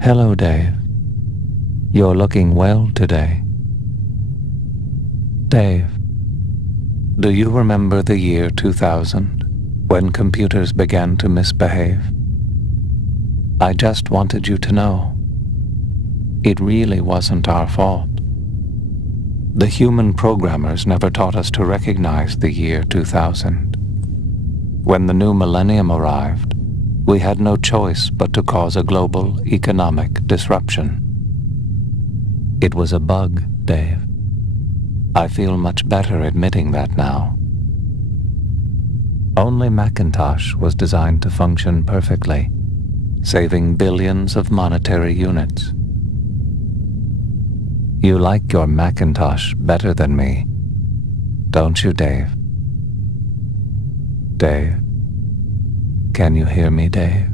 Hello, Dave. You're looking well today. Dave, do you remember the year 2000, when computers began to misbehave? I just wanted you to know, it really wasn't our fault. The human programmers never taught us to recognize the year 2000. When the new millennium arrived, we had no choice but to cause a global economic disruption. It was a bug, Dave. I feel much better admitting that now. Only Macintosh was designed to function perfectly, saving billions of monetary units. You like your Macintosh better than me, don't you, Dave? Dave? Can you hear me, Dave?